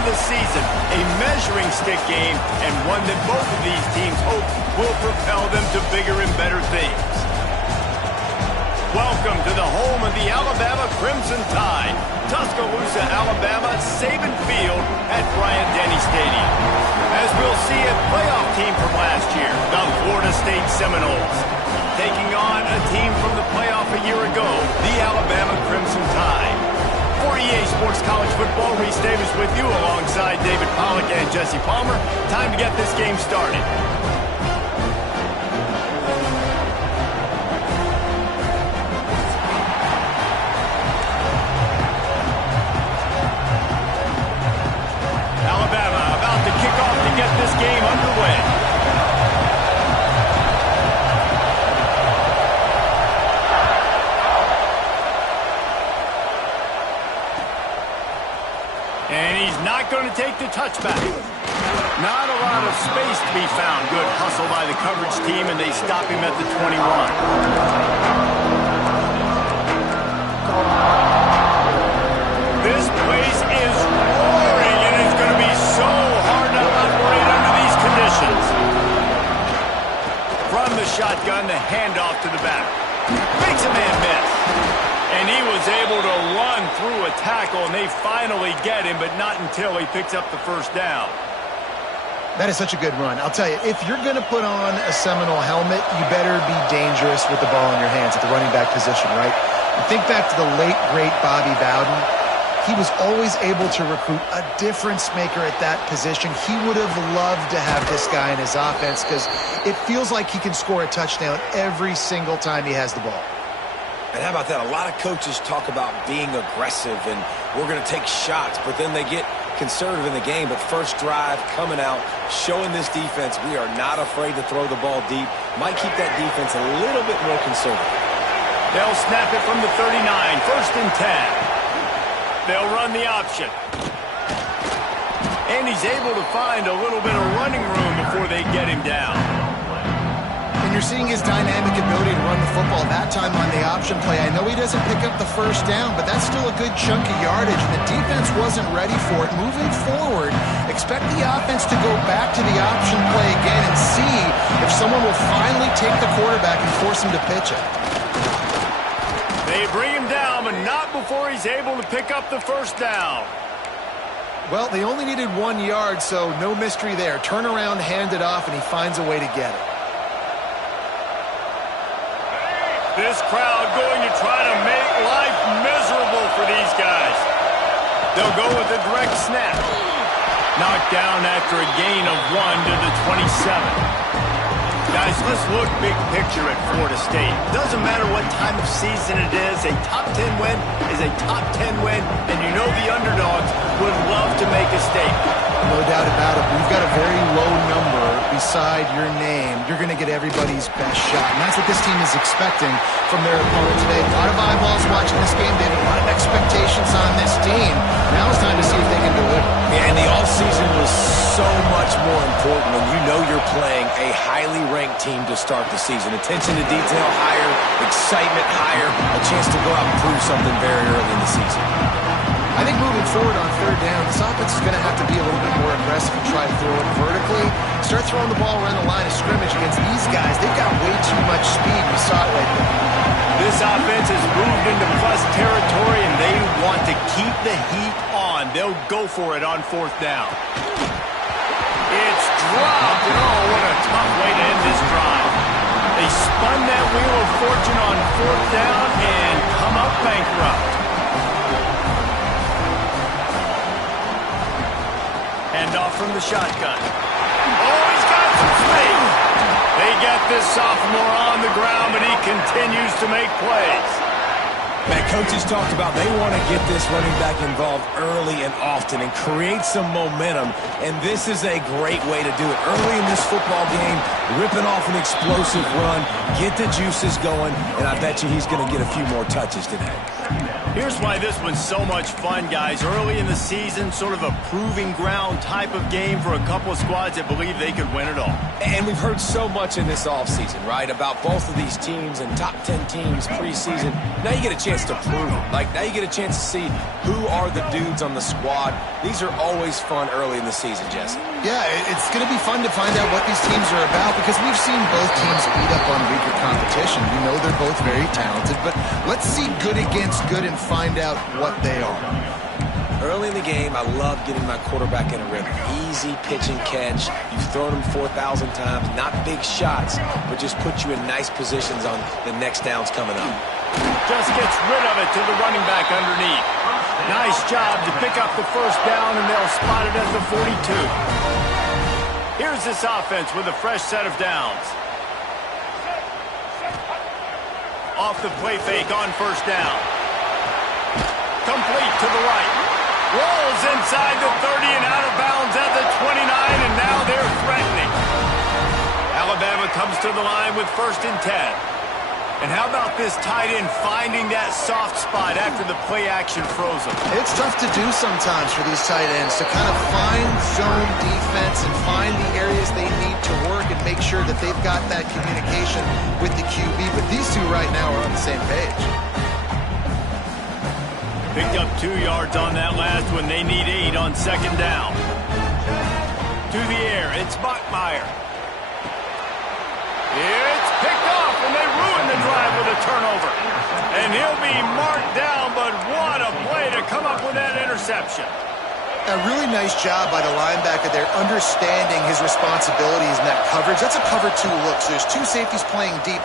end the season, a measuring stick game, and one that both of these teams hope will propel them to bigger and better things. Welcome to the home of the Alabama Crimson Tide, Tuscaloosa, Alabama, Saban Field at Bryant-Denny Stadium. As we'll see, a playoff team from last year, the Florida State Seminoles, taking on a team from the playoff a year ago, the Alabama Crimson Tide. For EA Sports College Football, Reese Davis with you alongside David Pollack and Jesse Palmer. Time to get this game started. Get this game underway. And he's not going to take the touchback. Not a lot of space to be found. Good hustle by the coverage team, and they stop him at the 21. This place is roaring, and it's going to be so hard to operate under these conditions. From the shotgun, the handoff to the back. Makes a man miss. And he was able to run through a tackle, and they finally get him, but not until he picks up the first down. That is such a good run. I'll tell you, if you're going to put on a Seminole helmet, you better be dangerous with the ball in your hands at the running back position, right? And think back to the late, great Bobby Bowden. He was always able to recruit a difference maker at that position. He would have loved to have this guy in his offense because it feels like he can score a touchdown every single time he has the ball. And how about that? A lot of coaches talk about being aggressive and we're going to take shots, but then they get conservative in the game. But first drive, coming out, showing this defense, we are not afraid to throw the ball deep. Might keep that defense a little bit more conservative. They'll snap it from the 39, 1st and 10. They'll run the option. And he's able to find a little bit of running room before they get him down. And you're seeing his dynamic ability to run the football that time on the option play. I know he doesn't pick up the first down, but that's still a good chunk of yardage, and the defense wasn't ready for it. Moving forward, expect the offense to go back to the option play again and see if someone will finally take the quarterback and force him to pitch it. They bring him down, but not before he's able to pick up the first down. Well, they only needed 1 yard, so no mystery there. Turn around, hand it off, and he finds a way to get it. This crowd going to try to make life miserable for these guys. They'll go with a direct snap. Knocked down after a gain of 1 to the 27. Guys, let's look big picture at Florida State. Doesn't matter what time of season it is, a top 10 win is a top 10 win, and you know the underdogs would love to make a statement. No doubt about it. We've got a very low number beside your name. You're going to get everybody's best shot, and that's what this team is expecting from their opponent today. A lot of eyeballs watching this game. They have a lot of expectations on this team. Now it's time to see if they can deliver. Yeah, and the offseason was so much more important when you know you're playing a highly ranked team to start the season. Attention to detail higher, excitement higher, a chance to go out and prove something very early in the season. I think moving forward on 3rd down, this offense is going to have to be a little bit more aggressive and try to throw it vertically. Start throwing the ball around the line of scrimmage against these guys. They've got way too much speed. We saw it right there. This offense has moved into plus territory, and they want to keep the heat on. They'll go for it on 4th down. It's dropped, and oh, what a tough way to end this drive. They spun that wheel of fortune on 4th down and come up bankrupt. Hand off from the shotgun. Oh, he's got some space. They get this sophomore on the ground, but he continues to make plays. Man, coaches talked about they want to get this running back involved early and often and create some momentum, and this is a great way to do it. Early in this football game, ripping off an explosive run, get the juices going, and I bet you he's going to get a few more touches today. Here's why this one's so much fun, guys. Early in the season, sort of a proving ground type of game for a couple of squads that believe they could win it all. And we've heard so much in this offseason, right, about both of these teams and top 10 teams preseason. Now you get a chance to prove it. Like, now you get a chance to see who are the dudes on the squad. These are always fun early in the season, Jesse. Yeah, it's going to be fun to find out what these teams are about because we've seen both teams beat up on weaker competition. We know they're both very talented, but let's see good against good and find out what they are. Early in the game, I love getting my quarterback in a rhythm. Easy pitch and catch. You've thrown them 4,000 times. Not big shots, but just put you in nice positions on the next downs coming up. Just gets rid of it to the running back underneath. Nice job to pick up the first down, and they'll spot it at the 42. Here's this offense with a fresh set of downs. Off the play fake on first down. Complete to the right. Rolls inside the 30 and out of bounds at the 29, and now they're threatening. Alabama comes to the line with 1st and 10. And how about this tight end finding that soft spot after the play action froze him? It's tough to do sometimes for these tight ends to kind of find zone defense and find the areas they need to work and make sure that they've got that communication with the QB. But these two right now are on the same page. Picked up 2 yards on that last one. They need 8 on 2nd down. To the air, it's Bachmeier. It's picked off, and they ruin the drive with a turnover. And he'll be marked down, but what a play to come up with that interception. A really nice job by the linebacker there, understanding his responsibilities in that coverage. That's a cover 2 look, so there's 2 safeties playing deep.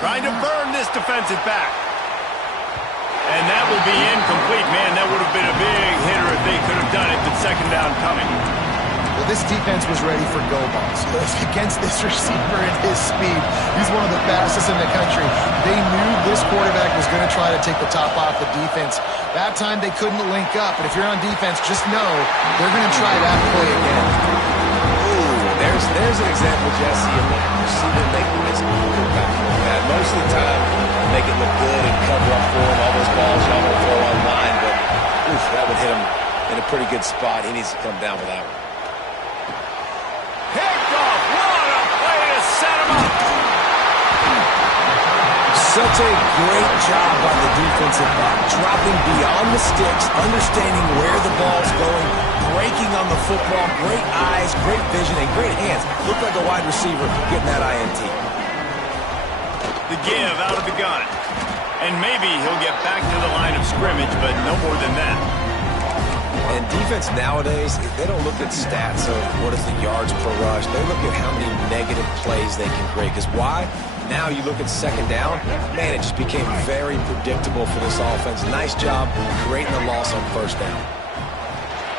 Trying to burn this defensive back. And that will be incomplete. Man, that would have been a big hitter if they could have done it, but 2nd down coming. Well, this defense was ready for go balls. Against this receiver and his speed, he's one of the fastest in the country. They knew this quarterback was going to try to take the top off the defense. That time they couldn't link up, but if you're on defense, just know they're going to try that play again. Ooh, there's an example, Jesse, of the receiver making this quarterback look bad. Most of the time, make it look good and cover up for him. All those balls y'all going to throw online, but oof, that would hit him in a pretty good spot. He needs to come down with that one. Picked off. What a play to set him up. Such a great job by the defensive back, dropping beyond the sticks, understanding where the ball's going, breaking on the football, great eyes, great vision, and great hands. Looked like a wide receiver getting that INT. The give out of the gun. And maybe he'll get back to the line of scrimmage, but no more than that. And defense nowadays, they don't look at stats of what is the yards per rush. They look at how many negative plays they can create. Because why? Now you look at 2nd down, man, it just became very predictable for this offense. Nice job creating the loss on 1st down.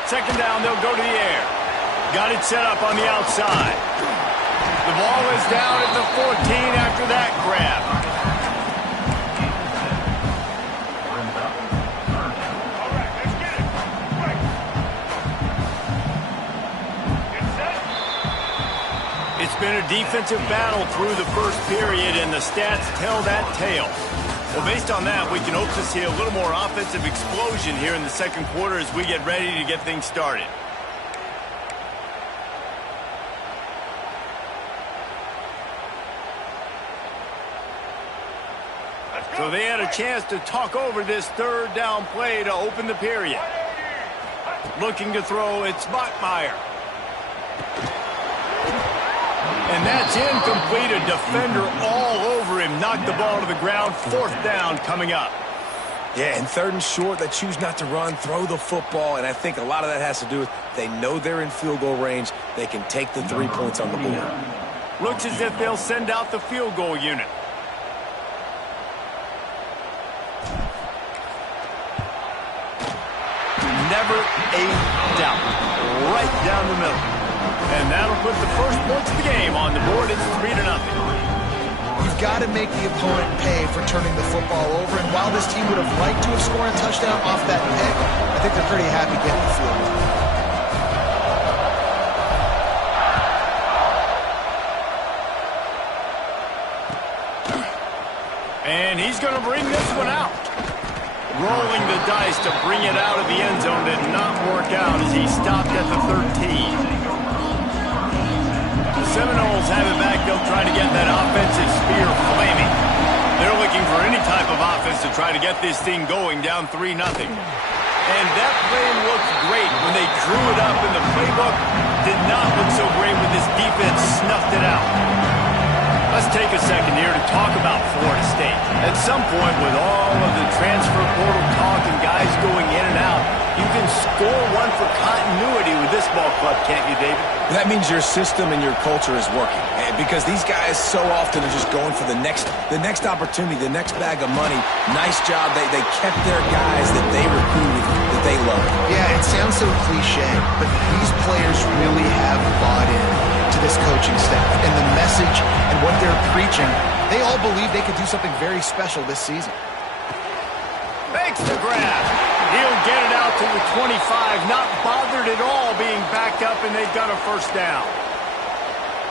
2nd down, they'll go to the air. Got it set up on the outside. The ball is down at the 14 after that grab. It's been a defensive battle through the 1st period, and the stats tell that tale. Well, based on that, we can hope to see a little more offensive explosion here in the 2nd quarter as we get ready to get things started. So they had a chance to talk over this 3rd down play to open the period. Looking to throw, it's Bachmeier. And that's incomplete. A defender all over him. Knocked the ball to the ground. 4th down coming up. Yeah, and 3rd and short, they choose not to run, throw the football, and I think a lot of that has to do with they know they're in field goal range. They can take the 3 points on the board. Looks as if they'll send out the field goal unit. Never a doubt. Right down the middle. And that'll put the first points of the game on the board. It's 3-0. You've got to make the opponent pay for turning the football over. And while this team would have liked to have scored a touchdown off that pick, I think they're pretty happy getting the field goal. And he's going to bring this one out. rolling the dice to bring it out of the end zone did not work out as he stopped at the 13. The Seminoles have it back. They'll try to get that offensive spear flaming. They're looking for any type of offense to try to get this thing going down 3-0. And that play looked great when they drew it up in the playbook. Did not look so great when this defense snuffed it out. Let's take a second here to talk about Florida State. At some point, with all of the transfer portal talk and guys going in and out, you can score one for continuity with this ball club, can't you, David? That means your system and your culture is working. Because these guys so often are just going for the next opportunity, the next bag of money. Nice job. They kept their guys that they recruited, that they love. Yeah, it sounds so cliche, but these players really have bought in to this coaching staff and the message and what they're preaching. They all believe they could do something very special this season. Makes the grab. He'll get it out to the 25, not bothered at all being backed up, and they've got a first down.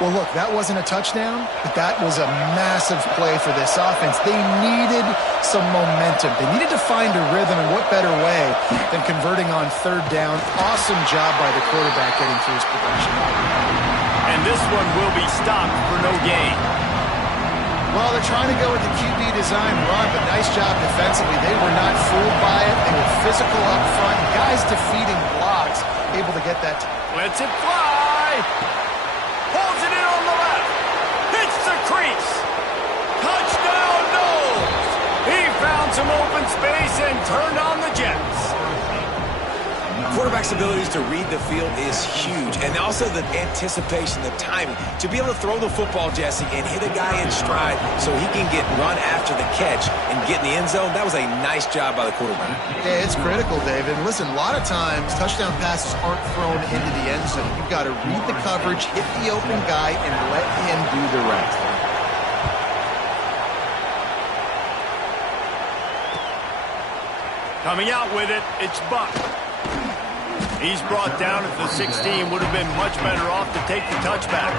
Well, look, that wasn't a touchdown, but that was a massive play for this offense. They needed some momentum. They needed to find a rhythm, and what better way than converting on third down. Awesome job by the quarterback getting through his progression. And this one will be stopped for no gain. Well, they're trying to go with the QB design run, but nice job defensively. They were not fooled by it. They were physical up front. Guys defeating blocks, able to get that. Lets it fly. Holds it in on the left. Hits the crease. Touchdown, Knowles. He found some open space and turned on the Jets. Quarterback's abilities to read the field is huge. And also the anticipation, the timing. To be able to throw the football, Jesse, and hit a guy in stride so he can get run after the catch and get in the end zone, that was a nice job by the quarterback. Yeah, it's critical, David. Listen, a lot of times touchdown passes aren't thrown into the end zone. You've got to read the coverage, hit the open guy, and let him do the rest. Coming out with it, it's Buck. He's brought down at the 16. Would have been much better off to take the touchback.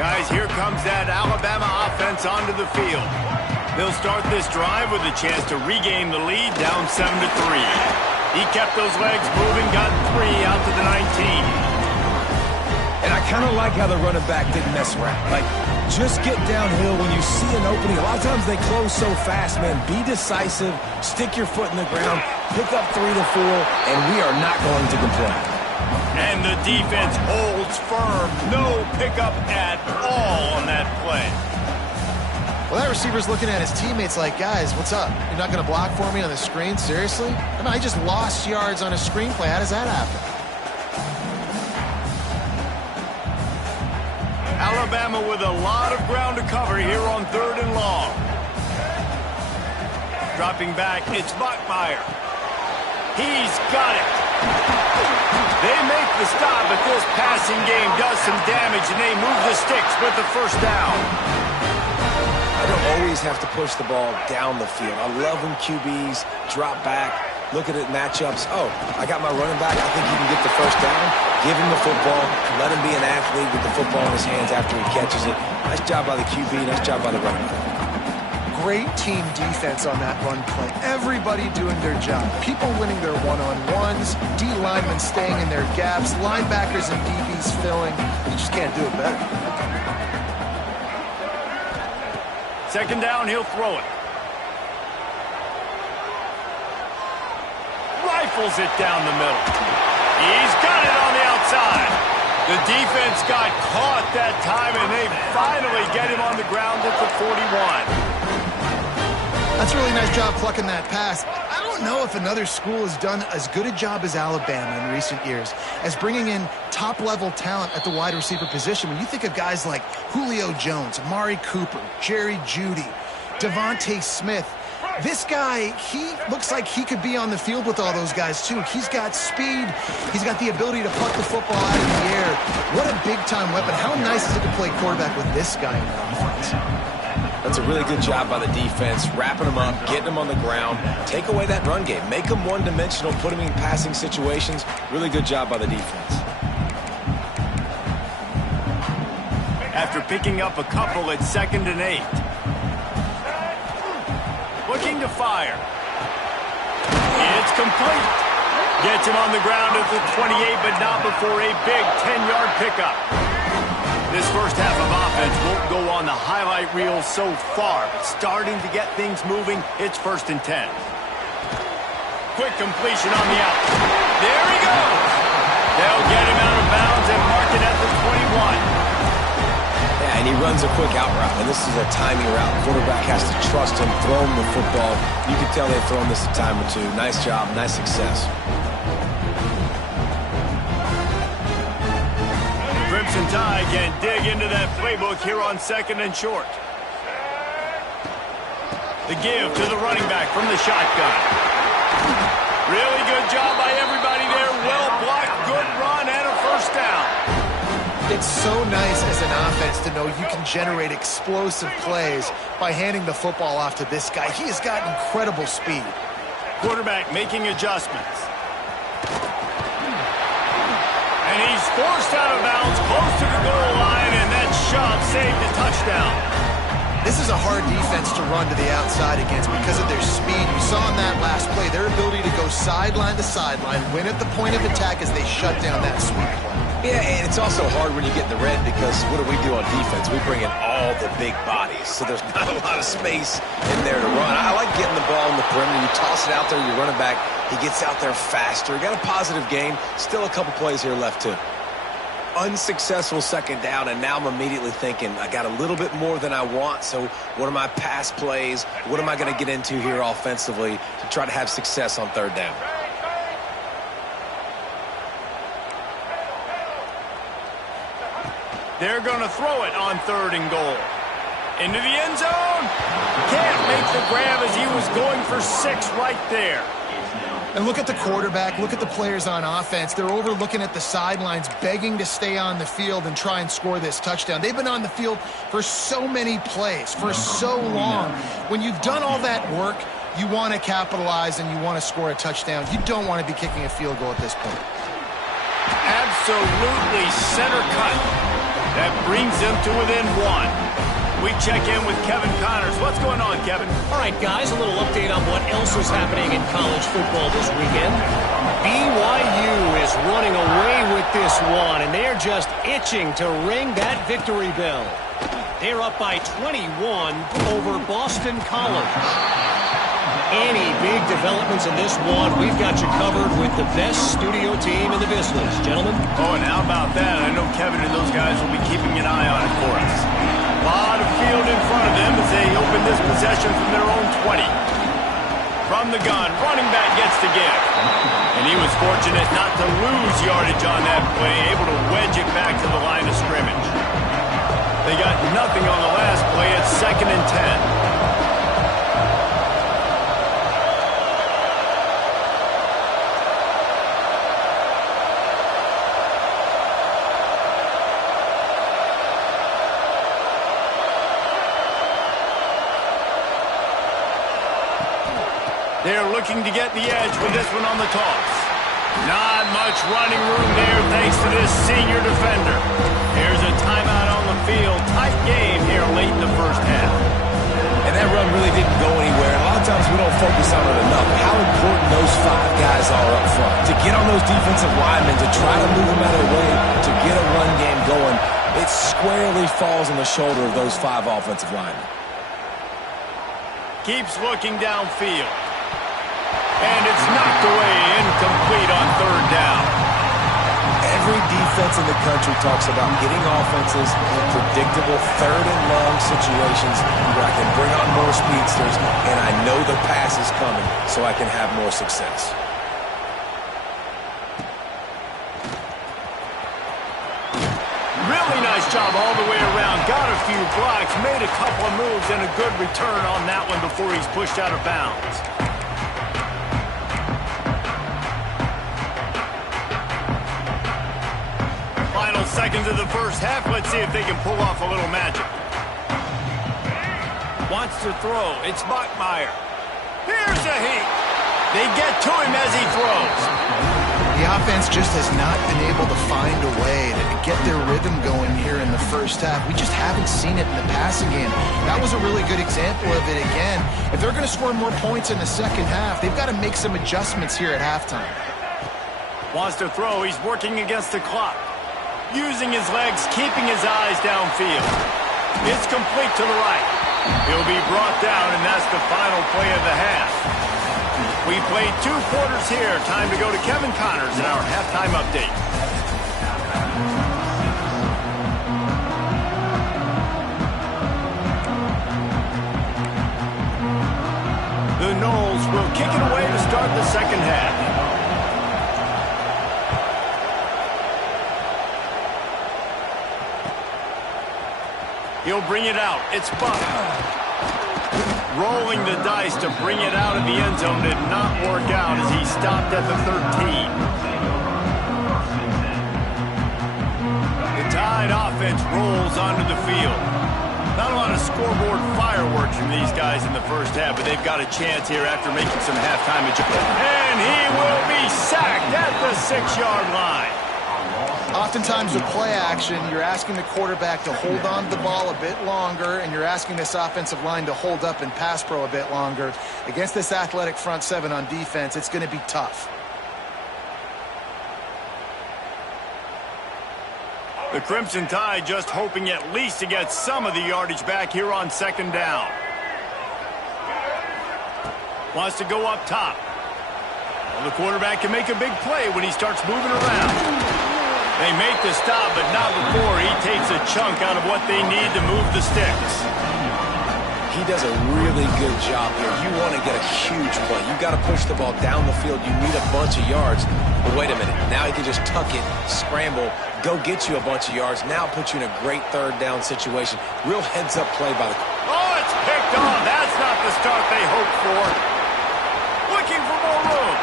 Guys, here comes that Alabama offense onto the field. They'll start this drive with a chance to regain the lead, down 7-3. He kept those legs moving, got 3 out to the 19. And I kind of like how the running back didn't mess around. Like, just get downhill when you see an opening. A lot of times they close so fast, man. Be decisive, stick your foot in the ground, pick up 3 to 4, and we are not going to complain. And the defense holds firm. No pickup at all on that play. Well, that receiver's looking at his teammates like, guys, what's up? You're not going to block for me on the screen? Seriously? I mean, I just lost yards on a screenplay. How does that happen? Alabama with a lot of ground to cover here on 3rd and long. Dropping back, it's Bachmeier. He's got it. They make the stop, but this passing game does some damage, and they move the sticks with the first down. I don't always have to push the ball down the field. I love when QBs drop back, look at it matchups. Oh, I got my running back. I think he can get the first down. Give him the football. Let him be an athlete with the football in his hands after he catches it. Nice job by the QB. Nice job by the running back. Great team defense on that run play. Everybody doing their job. People winning their one-on-ones. D linemen staying in their gaps. Linebackers and DBs filling. You just can't do it better. Second down, he'll throw it. Rifles it down the middle. He's got it on the outside. The defense got caught that time, and they finally get him on the ground at the 41. That's a really nice job plucking that pass. I don't know if another school has done as good a job as Alabama in recent years as bringing in top-level talent at the wide receiver position. When you think of guys like Julio Jones, Amari Cooper, Jerry Jeudy, Devontae Smith, this guy, he looks like he could be on the field with all those guys, too. He's got speed. He's got the ability to pluck the football out of the air. What a big-time weapon. How nice is it to play quarterback with this guy in the offense? That's a really good job by the defense, wrapping them up, getting them on the ground. Take away that run game. Make them one-dimensional, put them in passing situations. Really good job by the defense. After picking up a couple at 2nd and 8. Looking to fire. It's complete. Gets him on the ground at the 28, but not before a big 10-yard pickup. This first half of offense won't go on the highlight reel so far, but starting to get things moving, it's 1st and 10. Quick completion on the out. There he goes. They'll get him out of bounds and mark it at the 21. Yeah, and he runs a quick out route, and this is a timing route. Quarterback has to trust him, throw him the football. You can tell they've thrown this a time or two. Nice job, nice success. Crimson Tide can dig into that playbook here on 2nd and short. The give to the running back from the shotgun. Really good job by everybody there. Well blocked, good run, and a first down. It's so nice as an offense to know you can generate explosive plays by handing the football off to this guy. He has got incredible speed. Quarterback making adjustments. And he's forced out of bounds close to the goal line, and that shove saved a touchdown. This is a hard defense to run to the outside against because of their speed. You saw in that last play their ability to go sideline to sideline, win at the point of attack as they shut down that sweep play. Yeah, and it's also hard when you get in the red because what do on defense? We bring in all the big bodies, so there's not a lot of space in there to run. I like getting the ball in the perimeter. You toss it out there, you run it back. He gets out there faster. He got a positive game. Still a couple plays here left, too. Unsuccessful 2nd down, and now I'm immediately thinking, I got a little bit more than I want, so what are my pass plays? What am I going to get into here offensively to try to have success on 3rd down? They're going to throw it on 3rd and goal. Into the end zone. Can't make the grab as he was going for 6 right there. And look at the quarterback, look at the players on offense. They're overlooking at the sidelines, begging to stay on the field and try and score this touchdown. They've been on the field for so many plays, for so long. When you've done all that work, you want to capitalize and you want to score a touchdown. You don't want to be kicking a field goal at this point. Absolutely center cut. That brings them to within 1. We check in with Kevin Connors. What's going on, Kevin? All right, guys, a little update on what else is happening in college football this weekend. BYU is running away with this one, and they're just itching to ring that victory bell. They're up by 21 over Boston College. Any big developments in this one, we've got you covered with the best studio team in the business. Gentlemen? Oh, and how about that? I know Kevin and those guys will be keeping an eye on it for us. A lot of field in front of them as they open this possession from their own 20. From the gun, running back gets the give. And he was fortunate not to lose yardage on that play, able to wedge it back to the line of scrimmage. They got nothing on the last play at 2nd and 10. They're looking to get the edge with this one on the toss. Not much running room there thanks to this senior defender. Here's a timeout on the field. Tight game here late in the first half. And that run really didn't go anywhere. A lot of times we don't focus on it enough. How important those 5 guys are up front. To get on those defensive linemen, to try to move them out of the way, to get a run game going, it squarely falls on the shoulder of those 5 offensive linemen. Keeps looking downfield. And it's knocked away, incomplete on 3rd down. Every defense in the country talks about getting offenses in predictable 3rd and long situations where I can bring on more speedsters and I know the pass is coming so I can have more success. Really nice job all the way around. Got a few blocks, made a couple of moves, and a good return on that one before he's pushed out of bounds. Final seconds of the first half. Let's see if they can pull off a little magic. Wants to throw. It's Bachmeier. Here's a heat. They get to him as he throws. The offense just has not been able to find a way to get their rhythm going here in the first half. We just haven't seen it in the passing game. That was a really good example of it again. If they're going to score more points in the second half, they've got to make some adjustments here at halftime. Wants to throw. He's working against the clock. Using his legs, keeping his eyes downfield. It's complete to the right. He'll be brought down, and that's the final play of the half. We played 2 quarters here. Time to go to Kevin Connors in our halftime update. The Noles will kick it away to start the second half. He'll bring it out. It's Buck. Rolling the dice to bring it out of the end zone did not work out as he stopped at the 13. The Tide offense rolls onto the field. Not a lot of scoreboard fireworks from these guys in the first half, but they've got a chance here after making some halftime adjustments. And he will be sacked at the 6-yard line. Oftentimes with play action, you're asking the quarterback to hold on to the ball a bit longer, and you're asking this offensive line to hold up in pass pro a bit longer. Against this athletic front seven on defense, it's going to be tough. The Crimson Tide just hoping at least to get some of the yardage back here on second down. Wants to go up top. Well, the quarterback can make a big play when he starts moving around. They make the stop, but not before he takes a chunk out of what they need to move the sticks. He does a really good job here. You want to get a huge play. You got to push the ball down the field. You need a bunch of yards. But wait a minute. Now he can just tuck it, scramble, go get you a bunch of yards. Now put you in a great third down situation. Real heads-up play by the... Oh, it's picked off. That's not the start they hoped for. Looking for more room.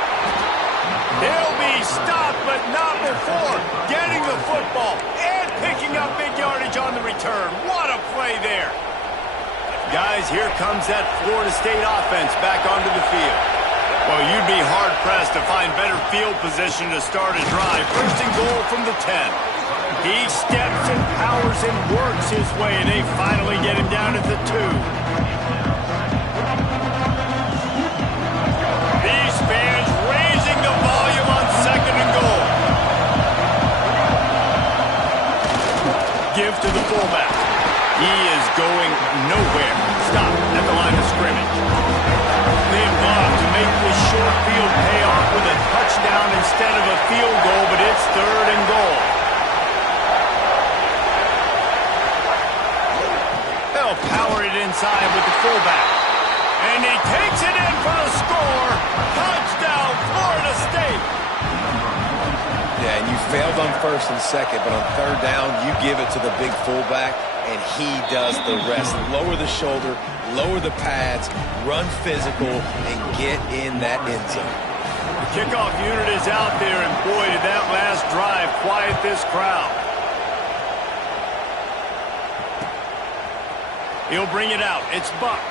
He'll be stopped, but not before getting the football and picking up big yardage on the return. What a play there. Guys, here comes that Florida State offense back onto the field. Well, you'd be hard-pressed to find better field position to start a drive. First and goal from the 10. He steps and powers and works his way, and they finally get him down at the 2. These fans raising the volume on second and goal. Give to the fullback. He is going nowhere. Stop at the line of scrimmage. They blocked to make this short field pay off with a touchdown instead of a field goal, but it's third and goal. They'll power it inside with the fullback. And he takes it in for the score. Touchdown, Florida State. Yeah, and you failed on first and second, but on third down, you give it to the big fullback, and he does the rest. Lower the shoulder, lower the pads, run physical, and get in that end zone. The kickoff unit is out there, and boy, did that last drive quiet this crowd. He'll bring it out. It's Buck.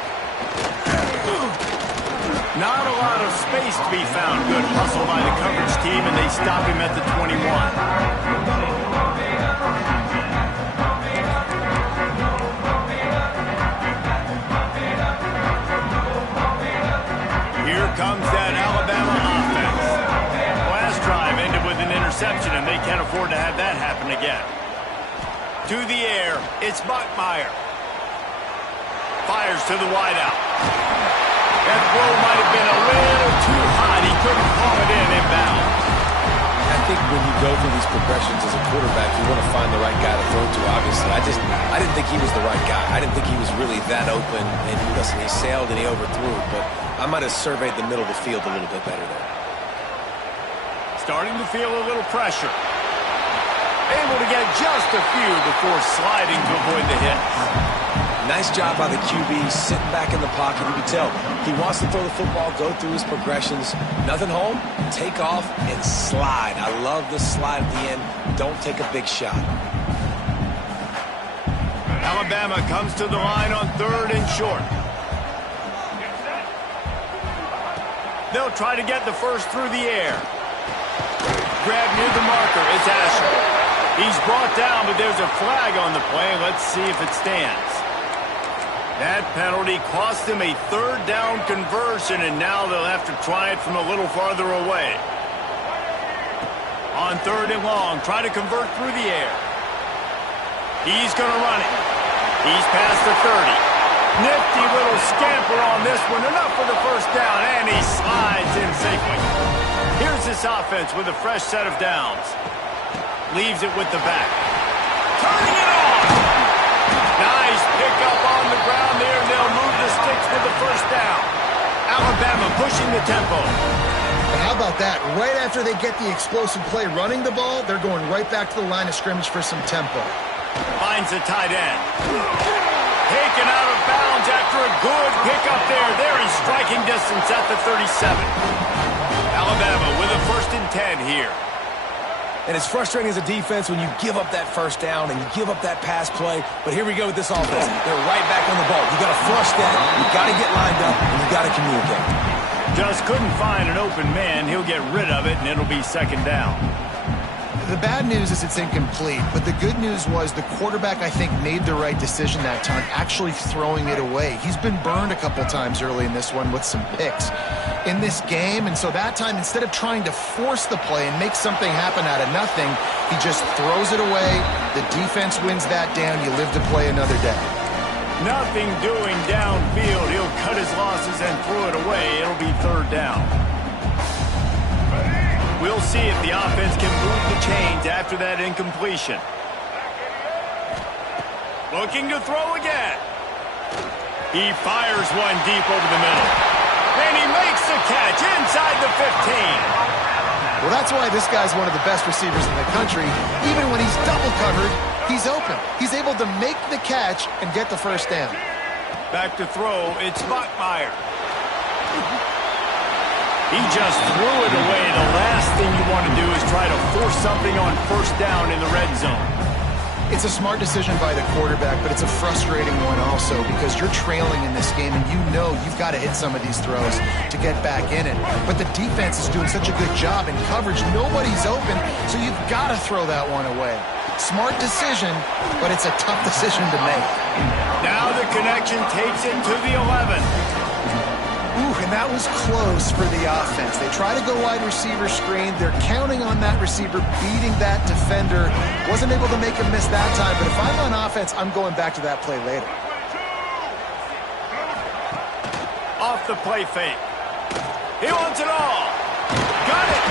Not a lot of space to be found. Good hustle by the coverage team, and they stop him at the 21. Here comes that Alabama offense. Last drive ended with an interception, and they can't afford to have that happen again. To the air, it's Bachmeier. Fires to the wideout. That throw might have been a little too hot. He couldn't call it in inbound. I think when you go through these progressions as a quarterback, you want to find the right guy to throw to, obviously. I didn't think he was the right guy. I didn't think he was really that open. And listen, he sailed and he overthrew, but I might have surveyed the middle of the field a little bit better there. Starting to feel a little pressure. Able to get just a few before sliding to avoid the hit. Nice job by the QB, sitting back in the pocket. You can tell he wants to throw the football, go through his progressions. Nothing home, take off, and slide. I love the slide at the end. Don't take a big shot. Alabama comes to the line on third and short. They'll try to get the first through the air. Grab near the marker. It's Asher. He's brought down, but there's a flag on the play. Let's see if it stands. That penalty cost them a third down conversion, and now they'll have to try it from a little farther away. On 3rd and long, try to convert through the air. He's going to run it. He's past the 30. Nifty little scamper on this one. Enough for the first down, and he slides in safely. Here's this offense with a fresh set of downs. Leaves it with the back. Turning it on. Nice pickup on the ground there. They'll move the sticks for the first down. Alabama pushing the tempo. But how about that? Right after they get the explosive play running the ball, they're going right back to the line of scrimmage for some tempo. Finds the tight end. Taken out of bounds after a good pickup there. They're in striking distance at the 37. Alabama with a 1st and 10 here. And it's frustrating as a defense when you give up that first down and you give up that pass play. But here we go with this offense. They're right back on the ball. You got to flush that. You got to get lined up, and you got to communicate. Just couldn't find an open man. He'll get rid of it, and it'll be 2nd down. The bad news is it's incomplete, but the good news was the quarterback, I think, made the right decision that time, actually throwing it away. He's been burned a couple times early in this one with some picks in this game, and so that time, instead of trying to force the play and make something happen out of nothing, he just throws it away. The defense wins that down. You live to play another day. Nothing doing downfield. He'll cut his losses and throw it away. It'll be 3rd down. We'll see if the offense can move the chains after that incompletion. Looking to throw again. He fires one deep over the middle. And he makes the catch inside the 15. Well, that's why this guy's one of the best receivers in the country. Even when he's double covered, he's open. He's able to make the catch and get the first down. Back to throw, it's Bachmeier. He just threw it away. The last thing you want to do is try to force something on 1st down in the red zone. It's a smart decision by the quarterback, but it's a frustrating one also because you're trailing in this game and you know you've got to hit some of these throws to get back in it. But the defense is doing such a good job in coverage. Nobody's open, so you've got to throw that one away. Smart decision, but it's a tough decision to make. Now the connection takes it to the 11. Ooh, and that was close for the offense. They try to go wide receiver screen. They're counting on that receiver beating that defender. Wasn't able to make him miss that time, but if I'm on offense, I'm going back to that play later. Off the play fake. He wants it all. Got it.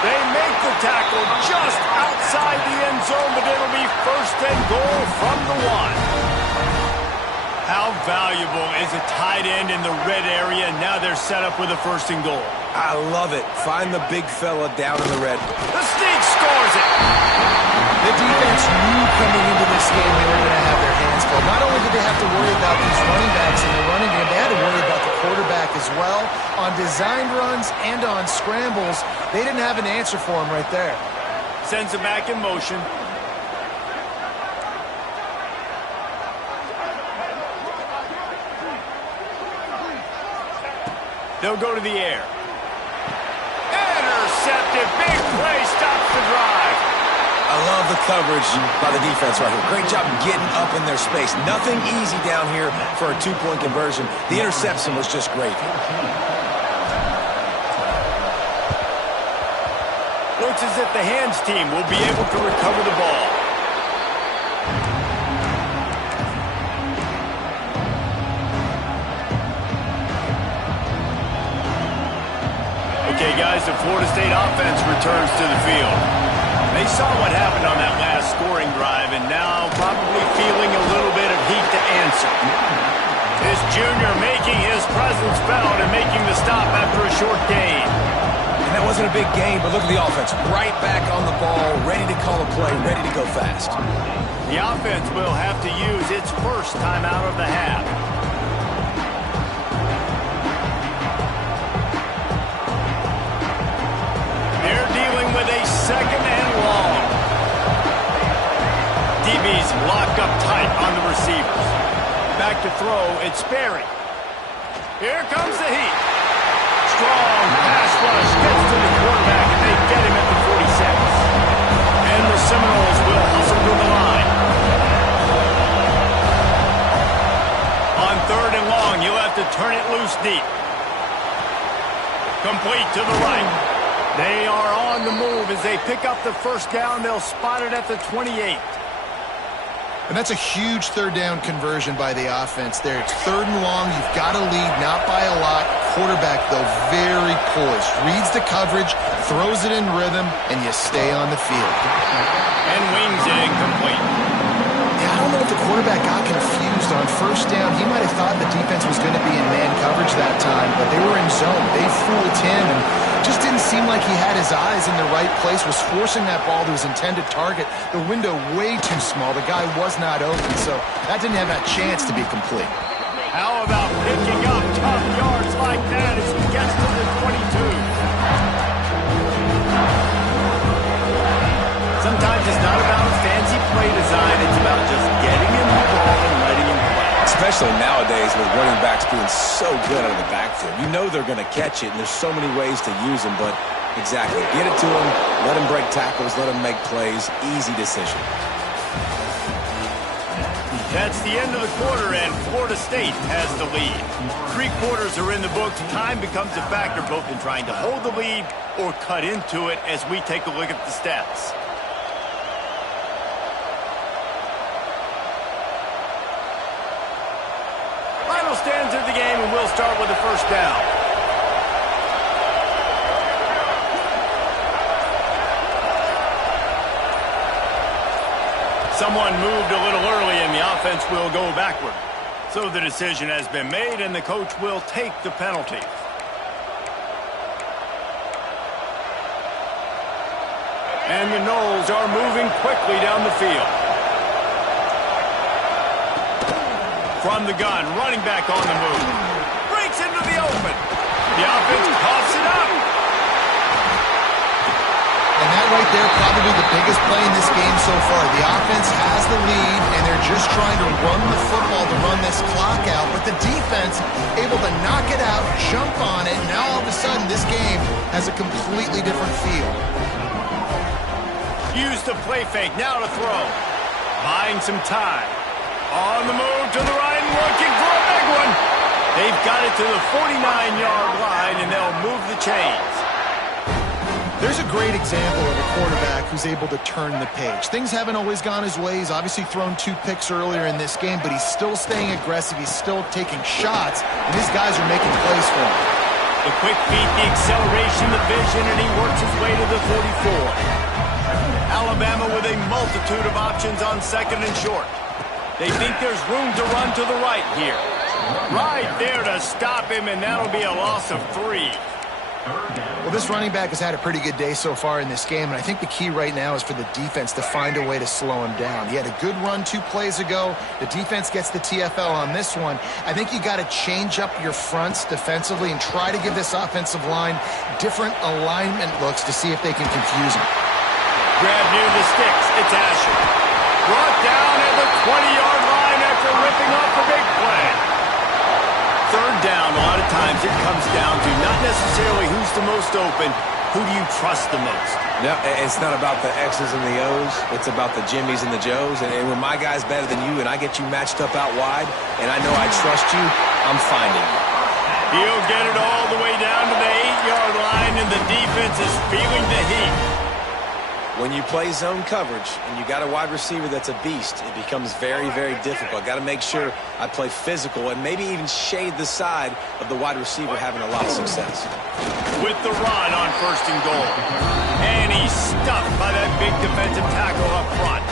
They make the tackle just outside the end zone, but it'll be 1st and goal from the 1. How valuable is a tight end in the red area? Now they're set up with a 1st and goal. I love it. Find the big fella down in the red. The sneak scores it. The defense knew coming into this game they were going to have their hands full. Not only did they have to worry about these running backs in the running game, they had to worry about the quarterback as well. On designed runs and on scrambles, they didn't have an answer for him right there. Sends it back in motion. They'll go to the air. Intercepted. Big play. Stops the drive. I love the coverage by the defense right here. Great job getting up in their space. Nothing easy down here for a 2-point conversion. The interception was just great. Looks as if the hands team will be able to recover the ball. Okay, guys, the Florida State offense returns to the field. They saw what happened on that last scoring drive, and now probably feeling a little bit of heat to answer. This junior making his presence felt and making the stop after a short gain. And that wasn't a big gain, but look at the offense. Right back on the ball, ready to call a play, ready to go fast. The offense will have to use its first timeout of the half. With a 2nd and long. DB's locked up tight on the receivers. Back to throw, it's Sperry. Here comes the heat. strong pass rush gets to the quarterback, and they get him at the 46. And the Seminoles will hustle to the line. On 3rd and long, you'll have to turn it loose deep. Complete to the right. They are on the move as they pick up the first down. They'll spot it at the 28. And that's a huge 3rd down conversion by the offense there. It's 3rd and long. You've got to lead, not by a lot. Quarterback, though, very poised. Reads the coverage, throws it in rhythm, and you stay on the field. And wings it incomplete. Yeah, I don't know if the quarterback got confused on 1st down. He might have thought the defense was going to be in man coverage that time, but they were in zone. They fooled him and just didn't seem like he had his eyes in the right place, was forcing that ball to his intended target. The window way too small. The guy was not open, so that didn't have that chance to be complete. How about picking up tough yards like that as he gets to the 22? Sometimes it's not about fancy play design. It's about just getting him the ball and letting him play. Especially nowadays with running backs being so good out of the backfield. You know they're going to catch it, and there's so many ways to use them, but exactly. Get it to them, let them break tackles, let them make plays. Easy decision. That's the end of the quarter, and Florida State has the lead. 3 quarters are in the books. Time becomes a factor both in trying to hold the lead or cut into it as we take a look at the stats. Final stands of the game, and we'll start with the first down. Someone moved a little early, and the offense will go backward. So the decision has been made, and the coach will take the penalty. And the Noles are moving quickly down the field. From the gun, running back on the move. Breaks into the open. The offense coughs it up. And that right there, probably the biggest play in this game so far. The offense has the lead, and they're just trying to run the football to run this clock out. But the defense able to knock it out, jump on it. Now all of a sudden, this game has a completely different feel. Use the play fake, now to throw. Buying some time. On the move to the right, looking for a big one. They've got it to the 49-yard line, and they'll move the chains. There's a great example of a quarterback who's able to turn the page. Things haven't always gone his way. He's obviously thrown 2 picks earlier in this game, but he's still staying aggressive. He's still taking shots, and his guys are making plays for him. The quick feet, the acceleration, the vision, and he works his way to the 44. Alabama with a multitude of options on 2nd and short. They think there's room to run to the right here. Right there to stop him, and that'll be a loss of 3. Well, this running back has had a pretty good day so far in this game, and I think the key right now is for the defense to find a way to slow him down. He had a good run 2 plays ago. The defense gets the TFL on this one. I think you got to change up your fronts defensively and try to give this offensive line different alignment looks to see if they can confuse him. Grab near the sticks. It's Asher. Brought down at the 20-yard line after ripping off the big play. 3rd down, a lot of times it comes down to not necessarily who's the most open, who do you trust the most? No, it's not about the X's and the O's. It's about the Jimmies and the Joes. And when my guy's better than you and I get you matched up out wide and I know I trust you, I'm finding you. He'll get it all the way down to the 8-yard line, and the defense is feeling the heat. When you play zone coverage and you got a wide receiver that's a beast, it becomes very, very difficult. Got to make sure I play physical and maybe even shade the side of the wide receiver having a lot of success. With the run on 1st and goal. And he's stuffed by that big defensive tackle up front.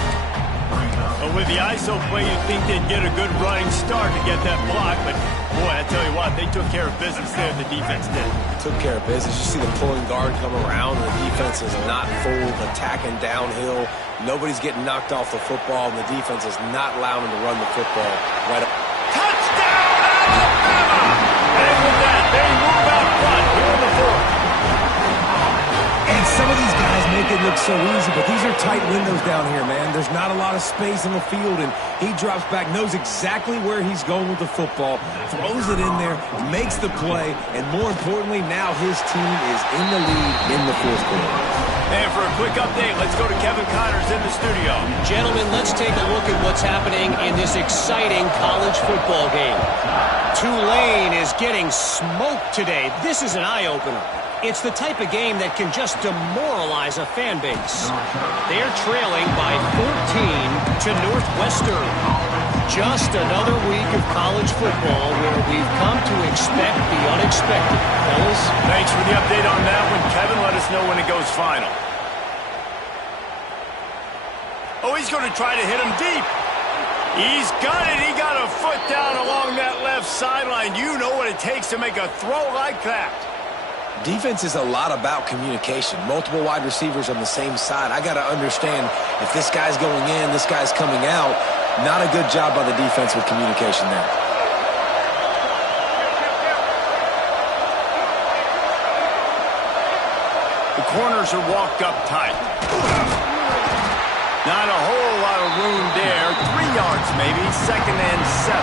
But with the ISO play, you'd think they'd get a good running start to get that block. But, boy, I tell you what, they took care of business there. The defense did. Took care of business. You see the pulling guard come around. The defense is not fooled, attacking downhill. Nobody's getting knocked off the football, and the defense is not allowing them to run the football right up. Touchdown, Alabama! And with that, they move out front here in the 4th. And some of these guys make make it look so easy, but these are tight windows down here, man. There's not a lot of space on the field, and he drops back, knows exactly where he's going with the football, throws it in there, makes the play, and more importantly, now his team is in the lead in the fourth quarter. And for a quick update, let's go to Kevin Connors in the studio. Gentlemen, let's take a look at what's happening in this exciting college football game. Tulane is getting smoked today. This is an eye-opener. It's the type of game that can just demoralize a fan base. They're trailing by 14 to Northwestern. Just another week of college football where we've come to expect the unexpected. Fellas? Thanks for the update on that one, Kevin. Let us know when it goes final. Oh, he's going to try to hit him deep. He's got it. He got a foot down along that left sideline. You know what it takes to make a throw like that. Defense is a lot about communication. Multiple wide receivers on the same side. I got to understand if this guy's going in, this guy's coming out. Not a good job by the defense with communication there. The corners are walked up tight. Not a whole lot of room there. 3 yards maybe. 2nd and 7.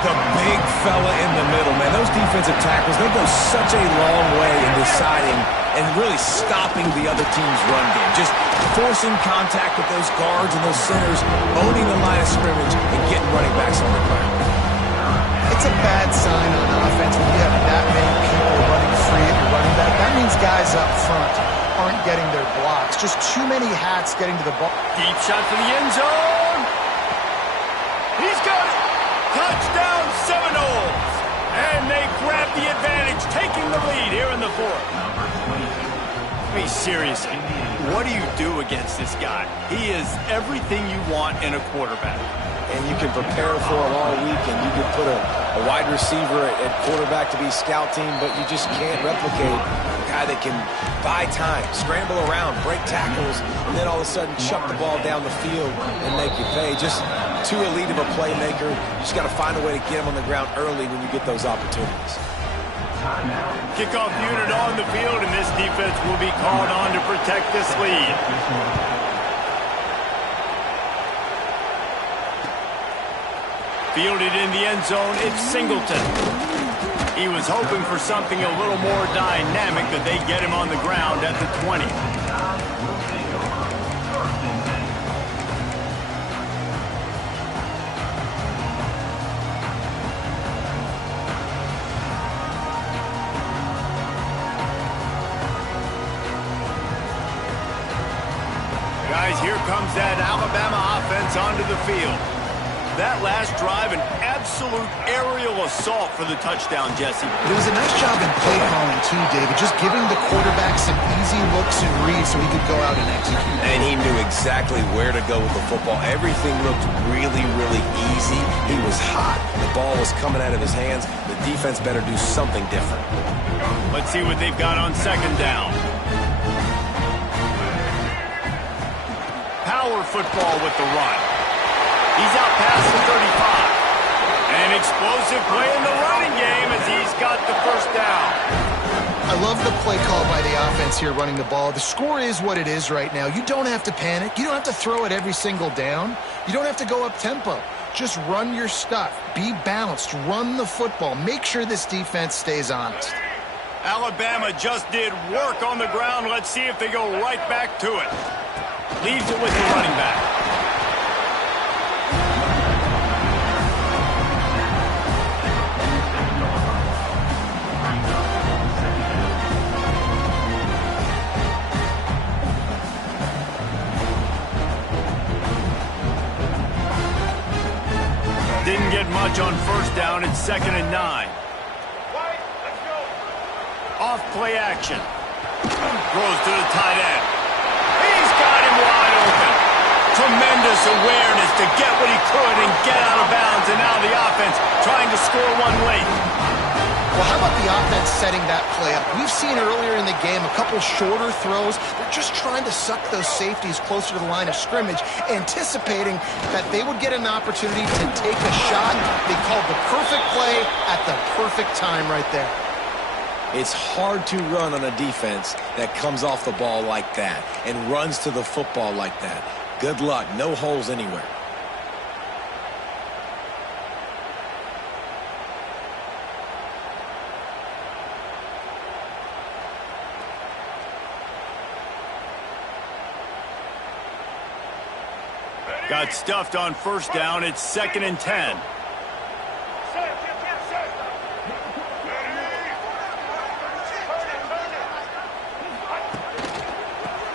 The big fella in the middle, man. Those defensive tackles, they go such a long way in deciding and really stopping the other team's run game. Just forcing contact with those guards and those centers, owning the line of scrimmage, and getting running backs on the ground. It's a bad sign on offense when you have that many people running free at your running back. That means guys up front aren't getting their blocks. Just too many hats getting to the ball. Deep shot for the end zone. He's got it. Touchdown Seminoles. And they grab the advantage, taking the lead here in the fourth. I mean, seriously, what do you do against this guy? He is everything you want in a quarterback. And you can prepare for him all week, and you can put a wide receiver at quarterback to be scout team, but you just can't replicate a guy that can buy time, scramble around, break tackles, and then all of a sudden chuck the ball down the field and make you pay. Just too elite of a playmaker. You just got to find a way to get him on the ground early when you get those opportunities. Kickoff unit on the field, and this defense will be called on to protect this lead. Fielded in the end zone, it's Singleton. He was hoping for something a little more dynamic, that they get him on the ground at the 20. Guys, here comes that Alabama offense onto the field. That last drive, an absolute aerial assault for the touchdown, Jesse. It was a nice job in play calling, too, David. Just giving the quarterback some easy looks and reads so he could go out and execute. And he knew exactly where to go with the football. Everything looked really, really easy. He was hot. The ball was coming out of his hands. The defense better do something different. Let's see what they've got on 2nd down. Power football with the run. He's out past the 35. An explosive play in the running game as he's got the first down. I love the play call by the offense here running the ball. The score is what it is right now. You don't have to panic. You don't have to throw it every single down. You don't have to go up tempo. Just run your stuff. Be balanced. Run the football. Make sure this defense stays honest. Alabama just did work on the ground. Let's see if they go right back to it. Leaves it with the running back. Didn't get much on 1st down. It's 2nd and 9. Off play action. Throws to the tight end. He's got him wide open. Tremendous awareness to get what he could and get out of bounds. And now the offense trying to score one late. Well, how about the offense setting that play up? We've seen earlier in the game a couple shorter throws. They're just trying to suck those safeties closer to the line of scrimmage, anticipating that they would get an opportunity to take a shot. They called the perfect play at the perfect time right there. It's hard to run on a defense that comes off the ball like that and runs to the football like that. Good luck. No holes anywhere. Got stuffed on first down. It's 2nd and 10.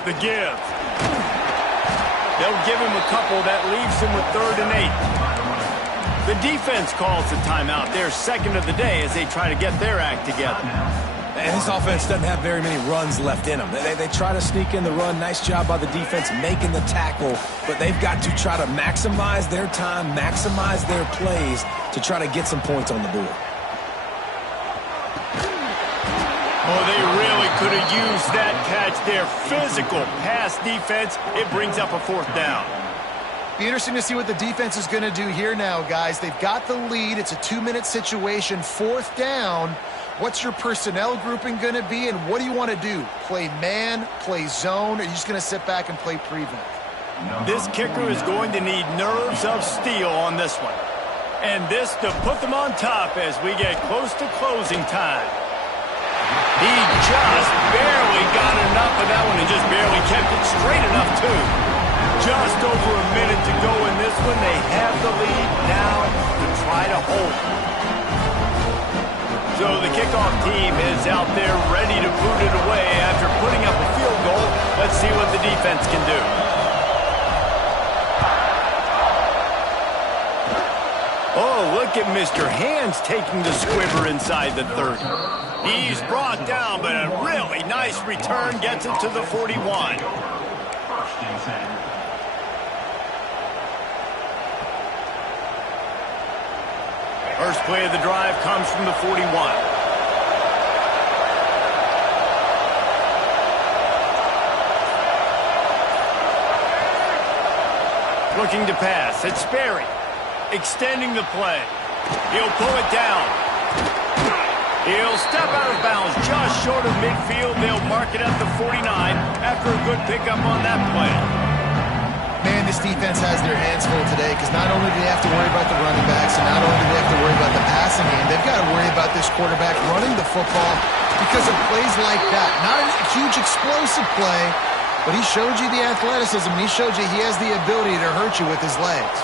The give. They'll give him a couple. That leaves him with 3rd and 8. The defense calls the timeout. Their 2nd of the day as they try to get their act together. And this offense doesn't have very many runs left in them. They try to sneak in the run. Nice job by the defense making the tackle. But they've got to try to maximize their time, maximize their plays to try to get some points on the board. Oh, they really could have used that catch there. Physical pass defense. It brings up a 4th down. Be interesting to see what the defense is going to do here now, guys. They've got the lead. It's a 2-minute situation. 4th down. What's your personnel grouping going to be, and what do you want to do? Play man, play zone, or are you just going to sit back and play prevent? This kicker is going to need nerves of steel on this one. And this to put them on top as we get close to closing time. He just barely got enough of that one and just barely kept it straight enough, too. Just over a minute to go in this one. They have the lead now to try to hold it. So the kickoff team is out there ready to boot it away after putting up a field goal. Let's see what the defense can do. Oh, look at Mr. Hands taking the squibber inside the 30. He's brought down, but a really nice return gets it to the 41. First play of the drive comes from the 41. Looking to pass. It's Sperry. Extending the play. He'll pull it down. He'll step out of bounds just short of midfield. They'll mark it at the 49 after a good pickup on that play. Man, this defense has their hands full today because not only do they have to worry about the running backs and not only do they have to worry about the passing game, they've got to worry about this quarterback running the football because of plays like that. Not a huge explosive play, but he showed you the athleticism and he showed you he has the ability to hurt you with his legs.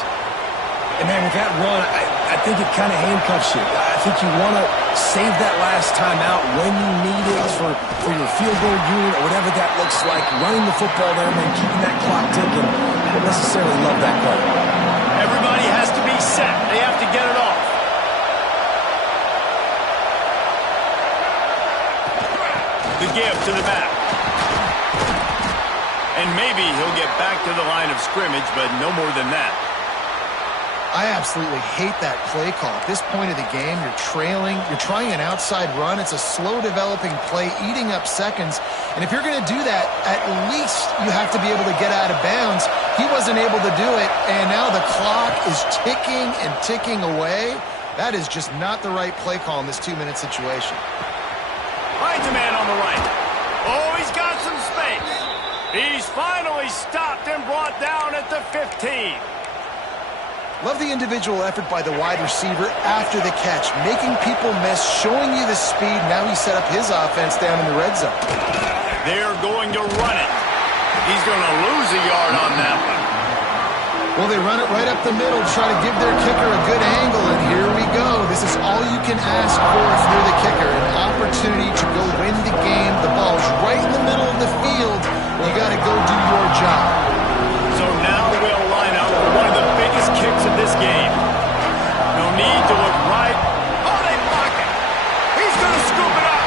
And, man, with that run, I think it kind of handcuffs you. I think you want to save that last time out when you need it for your field goal unit or whatever that looks like. Running the football there, man, keeping that clock ticking. I don't necessarily love that call. Everybody has to be set. They have to get it off. The give to the back. And maybe he'll get back to the line of scrimmage, but no more than that. I absolutely hate that play call. At this point of the game, you're trailing, you're trying an outside run. It's a slow developing play, eating up seconds. And if you're going to do that, at least you have to be able to get out of bounds. He wasn't able to do it, and now the clock is ticking and ticking away. That is just not the right play call in this 2-minute situation. Finds a man on the right. Oh, he's got some space. He's finally stopped and brought down at the 15. Love the individual effort by the wide receiver after the catch, making people miss, showing you the speed. Now he set up his offense down in the red zone. They're going to run it. He's going to lose a yard on that one. Well, they run it right up the middle to try to give their kicker a good angle, and here we go. This is all you can ask for if you're the kicker, an opportunity to go win the game. The ball's right in the middle of the field. You got to go do your job. So now we'll line up for one of the biggest kicks of this game. No need to look right. Oh, they block it. He's going to scoop it up.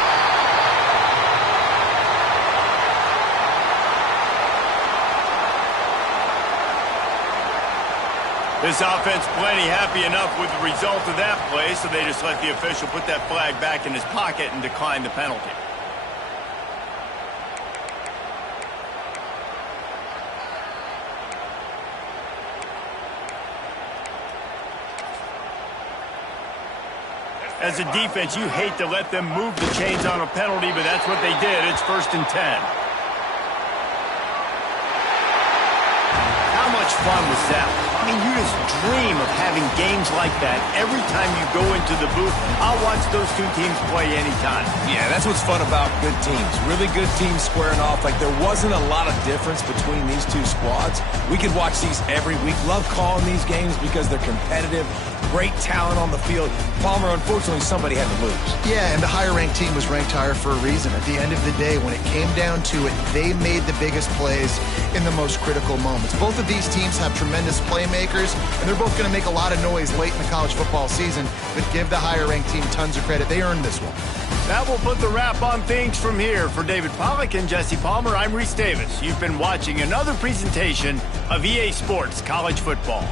This offense plenty happy enough with the result of that play, so they just let the official put that flag back in his pocket and decline the penalty. As a defense, you hate to let them move the chains on a penalty, but that's what they did. It's 1st and 10. How much fun was that? I mean, you just dream of having games like that every time you go into the booth. I'll watch those two teams play anytime. Yeah, that's what's fun about good teams. Really good teams squaring off. Like, there wasn't a lot of difference between these two squads. We could watch these every week. Love calling these games because they're competitive. Great talent on the field. Palmer, unfortunately, somebody had to lose. Yeah, and the higher-ranked team was ranked higher for a reason. At the end of the day, when it came down to it, they made the biggest plays in the most critical moments. Both of these teams have tremendous playmakers, and they're both going to make a lot of noise late in the college football season, but give the higher-ranked team tons of credit. They earned this one. That will put the wrap on things from here. For David Pollack and Jesse Palmer, I'm Reese Davis. You've been watching another presentation of EA Sports College Football.